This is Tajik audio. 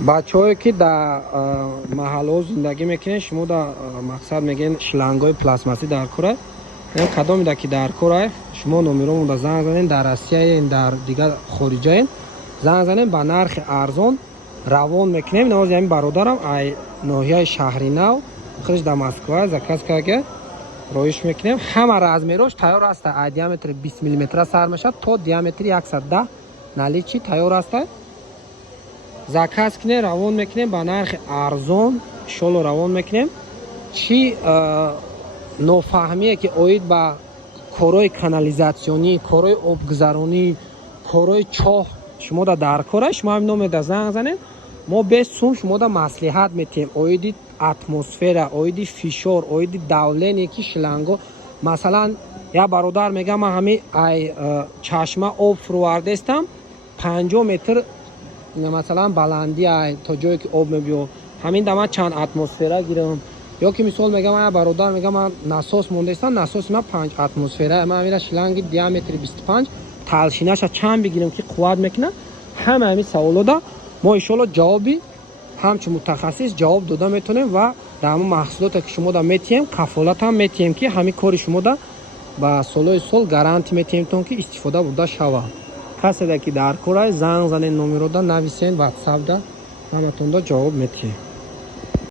бачаҳое ки дар маҳаллаҳо зиндагӣ мекунед, шумо дар мақсад мегӯед шлангҳои пластмассӣ дар кора кадомида ки дар кора шумо номеромуда занг занед, дар Россияен, дар дигар хориҷаен занг занед, ба нархи арзон равон мекунем. Навози ҳамин бародарам ай ноҳияи Шаҳри Нав худаш дар Москва заказ карда роиш мекунем. Ҳама размерош тайёр аст. Ай диаметри 20 мм сар мешавад то диаметри 110 наличи тайёр аст. заказ кунем, равон мекунем ба нархи арзон, иншоалло равон мекунем. чӣ нофаҳмие ки оид ба корои канализатсионӣ, корои обгузаронӣ, корои чоҳ шумода дар кора, шумо ҳамин номеда занг занед, мо без сум шумода маслиҳат метиҳем оиди атмосфера, оиди фишор, оиди давление ки шланго. Масалан як бародар мега ман ҳамин ай чашма об фурӯвардестам 50 метр масалан баланди ай то ҷое ки об мебиё, ҳамин да ман чанд атмосфера гирам. ё ки мисол мегам ая бародар мегам ман насос мондестам, насоси ман 5 атмосфера, ман ҳамира шланги диаметри 25 талшинаша чанд бигирам ки қувват мекунад. ҳама ҳамин саволода мо иншоалло ҷавоби ҳамчун мутахассис ҷавоб дода метавонем ва дар ҳамон маҳсулоте ки шумода метиҳем кафолат ҳам метиҳем ки ҳамин кори шумода ба солҳои сол гарантӣ метиҳем ки истифода бурда шавад. каседа ки дар кора занг занед, номерода нависен, ватсапда ҳаматонда ҷавоб метиҳем.